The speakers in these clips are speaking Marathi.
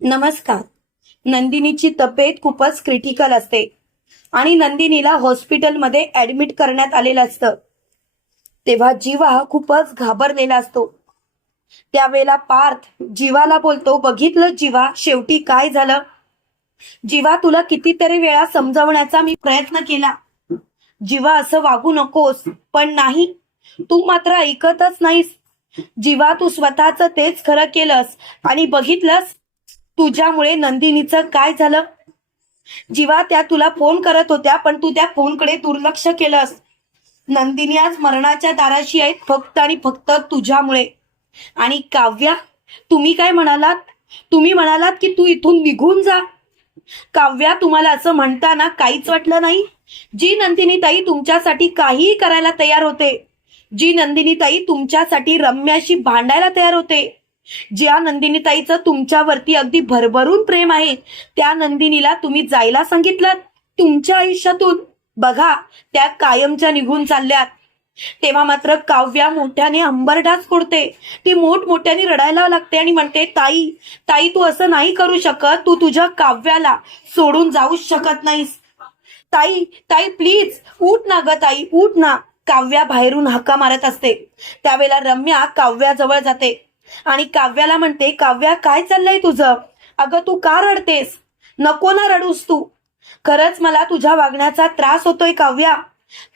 नमस्कार. नंदिनीची तब्येत खूपच क्रिटिकल असते. आणि नंदिनीला हॉस्पिटलमध्ये ऍडमिट करण्यात आलेलं असतं. तेव्हा जीवा खूपच घाबरलेला असतो. त्यावेळेला पार्थ जीवाला बोलतो बघितलं जीवा शेवटी काय झालं? जीवा तुला कितीतरी वेळा समजवण्याचा मी प्रयत्न केला. जीवा असं वागू नकोस पण नाही. तू मात्र ऐकतच नाहीस. जीवा तू स्वतःच तेच खरं केलंस आणि बघितलंस. तुझ्यामुळे नंदिनीचं काय झालं? जीवा त्या तुला फोन करत होत्या पण तू त्या फोनकडे दुर्लक्ष केलंस. नंदिनी आज मरणाच्या दाराशी आहेत फक्त आणि फक्त तुझ्यामुळे. आणि काव्या तुम्ही काय म्हणालात? तुम्ही म्हणालात की तू इथून निघून जा. काव्या तुम्हाला असं म्हणताना काहीच वाटलं नाही? जी नंदिनी ताई तुमच्यासाठी काहीही करायला तयार होते जी नंदिनी ताई तुमच्यासाठी रम्याशी भांडायला तयार होते ज्या नंदिनीताईचं तुमच्यावरती अगदी भरभरून प्रेम आहे त्या नंदिनीला तुम्ही जायला सांगितलं तुमच्या आयुष्यातून बघा त्या कायमच्या निघून चालल्यात. तेव्हा मात्र काव्या मोठ्याने अंबरडास फोडते. ती मोठमोठ्याने रडायला लागते आणि म्हणते ताई ताई तू असं नाही करू शकत. तू तुझ्या काव्याला सोडून जाऊच शकत नाहीस. ताई ताई प्लीज उठ ना ग ताई उठ ना. काव्या बाहेरून हक्का मारत असते. त्यावेळेला रम्या काव्याजवळ जाते. आणि काव्याला म्हणते काव्या काय चाललंय तुझं? अगं तू का रडतेस? नको ना रडूस तू. खरंच मला तुझ्या वागण्याचा त्रास होतोय काव्या.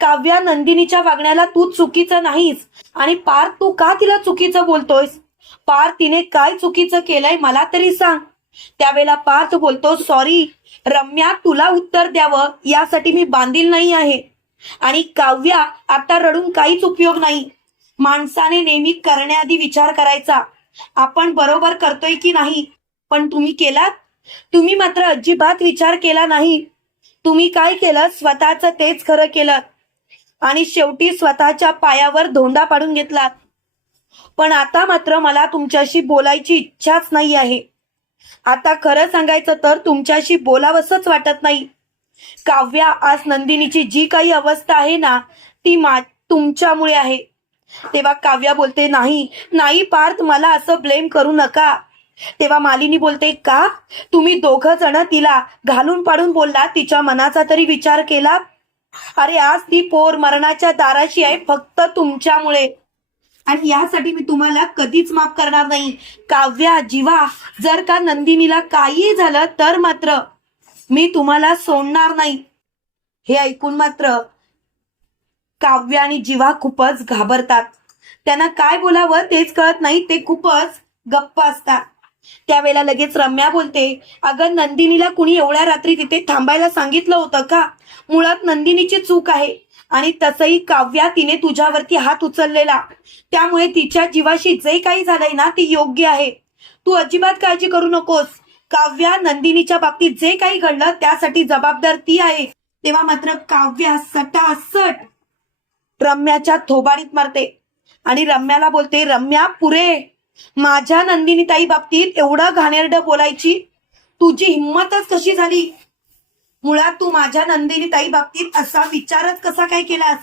काव्या नंदिनीच्या वागण्याला तू चुकीचं नाहीस. आणि पार तू का तिला चुकीचं बोलतोयस? पार तिने काय चुकीचं केलंय मला तरी सांग. त्यावेळेला पार्थ बोलतो सॉरी रम्या तुला उत्तर द्यावं यासाठी मी बांधील नाही आहे. आणि काव्या आता रडून काहीच उपयोग नाही. माणसाने नेहमी करण्याआधी विचार करायचा. आपण बरोबर करतोय की नाही? पण तुम्ही केलात? तुम्ही मात्र अजिबात विचार केला नाही. तुम्ही काय केलं? स्वतःच तेच खरं केलं. आणि शेवटी स्वतःच्या पायावर धोंडा पाडून घेतलात. पण आता मात्र मला तुमच्याशी बोलायची इच्छाच नाही आहे. आता खरं सांगायचं तर तुमच्याशी बोलावंसच वाटत नाही. काव्या आज नंदिनीची जी काही अवस्था आहे ना ती मा तुमच्यामुळे आहे. तेव्हा काव्या बोलते नाही नाही पार्थ मला असं ब्लेम करू नका. तेव्हा मालिनी बोलते का? तुम्ही दोघ जण तिला घालून पाडून बोलला तिच्या मनाचा तरी विचार केला? अरे आज ती पोर मरणाच्या दाराशी आहे फक्त तुमच्यामुळे. आणि यासाठी मी तुम्हाला कधीच माफ करणार नाही. काव्या जीवा जर का नंदिनीला काही झालं तर मात्र मी तुम्हाला सोडणार नाही. हे ऐकून मात्र काव्य आणि जीवा खूपच घाबरतात. त्यांना काय बोलावं तेच कळत नाही ते खूपच गप्प असतात. त्यावेळेला लगेच रम्या बोलते अगं नंदिनीला कुणी एवढ्या रात्री तिथे थांबायला सांगितलं होतं का? मुळात नंदिनीची चूक आहे. आणि तसंही काव्या तिने तुझ्यावरती हात उचललेला. त्यामुळे तिच्या जीवाशी जे काही झालंय ना ती योग्य आहे. तू अजिबात काळजी करू नकोस. काव्या नंदिनीच्या बाबतीत जे काही घडलं त्यासाठी जबाबदार ती आहे. तेव्हा मात्र काव्या सटासट रम्याच्या थोबाडीत मारते. आणि रम्याला बोलते रम्या पुरे माझ्या नंदिनीताई बाबतीत एवढं घाणेरडं बोलायची तुझी हिंमतच कशी झाली? मुळात तू माझ्या नंदिनीताई बाबतीत असा विचारच कसा काय केलास?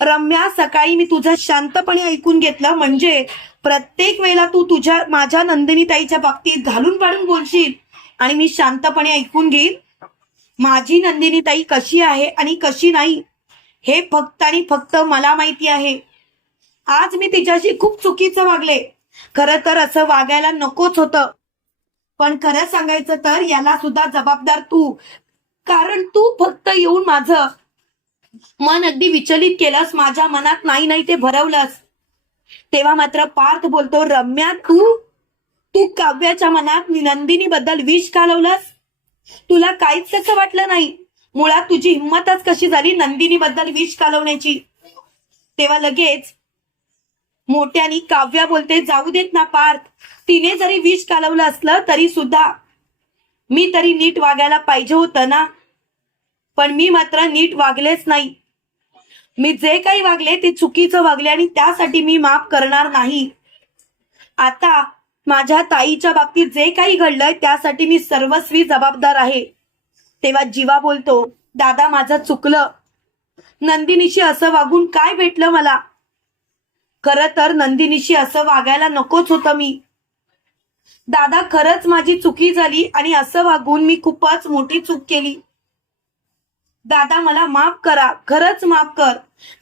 रम्या सकाळी मी तुझं शांतपणे ऐकून घेतलं. म्हणजे प्रत्येक वेळेला तू तुझ्या माझ्या नंदिनीताईच्या बाबतीत घालून पाडून बोलशील आणि मी शांतपणे ऐकून घेईन माझी नंदिनीताई कशी आहे आणि कशी नाही? हे फक्त आणि फक्त मला माहिती आहे. आज मी तिच्याशी खूप चुकीचं वागले. खरं तर असं वागायला नकोच होतं. पण खरं सांगायचं तर याला सुद्धा जबाबदार तू. कारण तू फक्त येऊन माझं मन अगदी विचलित केलंस माझ्या मनात नाही नाही ते भरवलंस. तेव्हा मात्र पार्थ बोलतो रम्या तू तू काव्याच्या मनात नंदिनी बद्दल विष घालवलंस? तुला काहीच कसं वाटलं नाही. मुळात तुझी हिंमतच कशी झाली नंदिनी बद्दल विष कालवण्याची? तेव्हा लगेच मोठ्यानी काव्या बोलते जाऊ देत ना पार्थ. तिने जरी विष कालवलं असलं तरी सुद्धा मी तरी नीट वागायला पाहिजे होतं ना? पण मी मात्र नीट वागलेच नाही. मी जे काही वागले ते चुकीचं वागले आणि त्यासाठी मी माफ करणार नाही. आता माझ्या ताईच्या बाबतीत जे काही घडलंय त्यासाठी मी सर्वस्वी जबाबदार आहे. तेव्हा जीवा बोलतो दादा माझं चुकलं. नंदिनीशी असं वागून काय भेटलं मला? खरं तर नंदिनीशी असं वागायला नकोच होतं मी. दादा खरंच माझी चुकी झाली आणि असं वागून मी खूपच मोठी चूक केली. दादा मला माफ करा. खरंच माफ कर.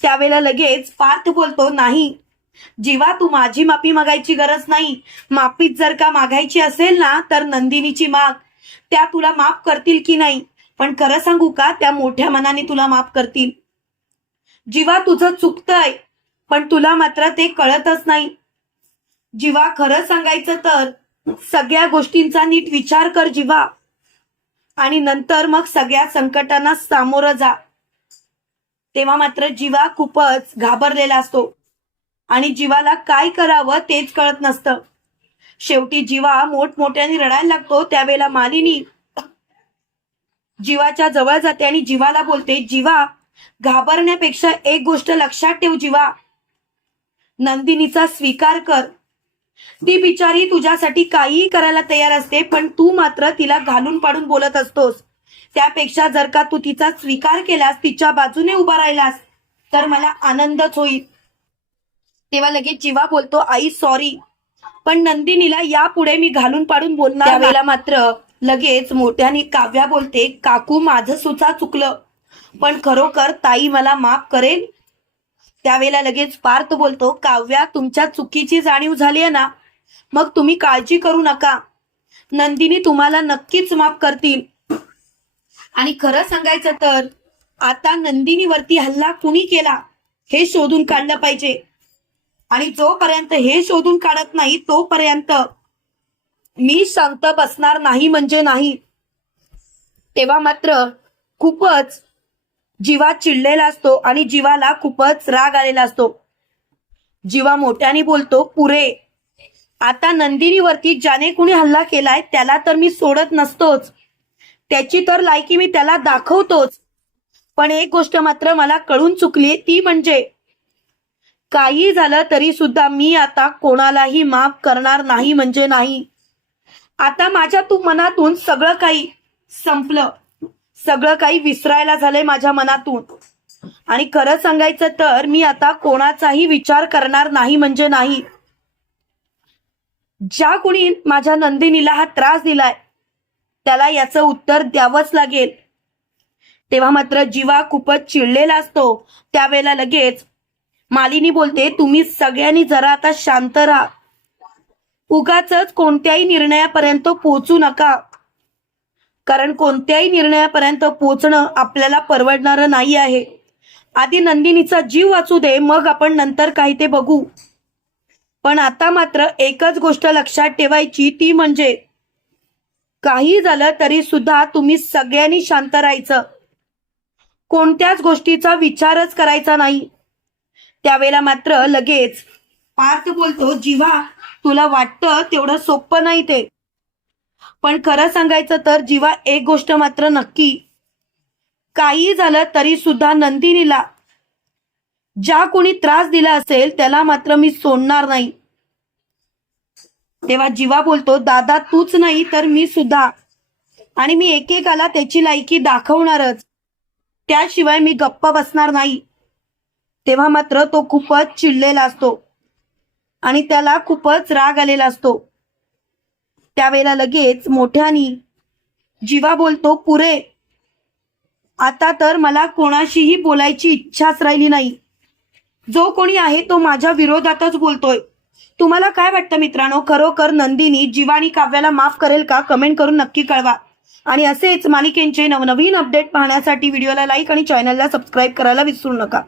त्यावेळेला लगेच पार्थ बोलतो नाही. जीवा तू माझी माफी मागायची गरज नाही. माफीच जर का मागायची असेल ना तर नंदिनीची माग. त्या तुला माफ करतील की नाही? पण खरं सांगू का त्या मोठ्या मनाने तुला माफ करतील. जीवा तुझं चुकतंय पण तुला मात्र ते कळतच नाही. जीवा खरं सांगायचं तर सगळ्या गोष्टींचा नीट विचार कर जीवा. आणि नंतर मग सगळ्या संकटांना सामोरं जा. तेव्हा मात्र जीवा खूपच घाबरलेला असतो. आणि जीवाला काय करावं तेच कळत नसतं. शेवटी जीवा मोठमोठ्याने रडायला लागतो त्यावेळेला मालिनी जीवाच्या जवळ जाते आणि जीवाला बोलते जीवा घाबरण्यापेक्षा एक गोष्ट लक्षात ठेव जीवा. नंदिनीचा स्वीकार कर. ती बिचारी तुझ्यासाठी काहीही करायला तयार असते पण तू मात्र तिला घालून पाडून बोलत असतोस. त्यापेक्षा जर का तू तिचा स्वीकार केलास तिच्या बाजूने उभा राहिलास तर मला आनंदच होईल. तेव्हा लगेच जीवा बोलतो आई सॉरी पण नंदिनीला यापुढे मी घालून पाडून बोलणार मात्र लगेच मोठ्याने काव्या बोलते काकू माझं सुद्धा चुकलं. पण खरोखर ताई मला माफ करेल. त्यावेळेला लगेच पार्थ बोलतो काव्या तुमच्या चुकीची जाणीव झाली आहे ना मग तुम्ही काळजी करू नका. नंदिनी तुम्हाला नक्कीच माफ करतील. आणि खरं सांगायचं तर आता नंदिनीवरती हल्ला कुणी केला हे शोधून काढलं पाहिजे. आणि जोपर्यंत हे शोधून काढत नाही तोपर्यंत मी शांत बसणार नाही म्हणजे नाही. तेव्हा मात्र खूपच जीवा चिडलेला असतो आणि जीवाला खूपच राग आलेला असतो. जीवा मोठ्याने बोलतो पुरे आता नंदिनीवरती ज्याने कुणी हल्ला केलाय त्याला तर मी सोडत नसतोच. त्याची तर लायकी मी त्याला दाखवतोच. पण एक गोष्ट मात्र मला कळून चुकली ती म्हणजे काही झालं तरी सुद्धा मी आता कोणालाही माफ करणार नाही म्हणजे नाही. आता माझ्या तू मनातून सगळं काही संपलं. सगळं काही विसरायला झालंय माझ्या मनातून. आणि खरं सांगायचं तर मी आता कोणाचाही विचार करणार नाही म्हणजे नाही. ज्या कुणी माझ्या नंदिनीला हा त्रास दिलाय त्याला याचं उत्तर द्यावंच लागेल. तेव्हा मात्र जीवा खूपच चिडलेला असतो. त्यावेळेला लगेच मालिनी बोलते तुम्ही सगळ्यांनी जरा आता शांत राहा. उगाच कोणत्याही निर्णयापर्यंत पोहोचू नका. कारण कोणत्याही निर्णयापर्यंत पोहोचणं आपल्याला परवडणारं नाही आहे. आधी नंदिनीचा जीव वाचू दे मग आपण नंतर काही ते बघू. पण आता मात्र एकच गोष्ट लक्षात ठेवायची ती म्हणजे काही झालं तरी सुद्धा तुम्ही सगळ्यांनी शांत राहायचं. कोणत्याच गोष्टीचा विचारच करायचा नाही. त्यावेळेला मात्र लगेच पार्थ बोलतो जीवा तुला वाटतं तेवढं सोपं नाही ते. पण खरं सांगायचं तर जीवा एक गोष्ट मात्र नक्की. काही झालं तरी सुद्धा नंदिनीला ज्या कोणी त्रास दिला असेल त्याला मात्र मी सोडणार नाही. तेव्हा जीवा बोलतो दादा तूच नाही तर मी सुद्धा. आणि मी एकेकाला त्याची लायकी दाखवणारच. त्याशिवाय मी गप्प बसणार नाही. तेव्हा मात्र तो खूपच चिडलेला असतो. आणि त्याला खूपच राग आलेला असतो. त्यावेळेला लगेच मोठ्यानी जीवा बोलतो पुरे आता तर मला कोणाशीही बोलायची इच्छाच राहिली नाही. जो कोणी आहे तो माझ्या विरोधातच बोलतोय. तुम्हाला काय वाटतं मित्रांनो? खरोखर नंदिनी जीवानी काव्याला माफ करेल का? कमेंट करून नक्की कळवा. आणि असेच मालिकेंचे नवनवीन अपडेट पाहण्यासाठी व्हिडिओला लाईक आणि चॅनलला सबस्क्राईब करायला विसरू नका.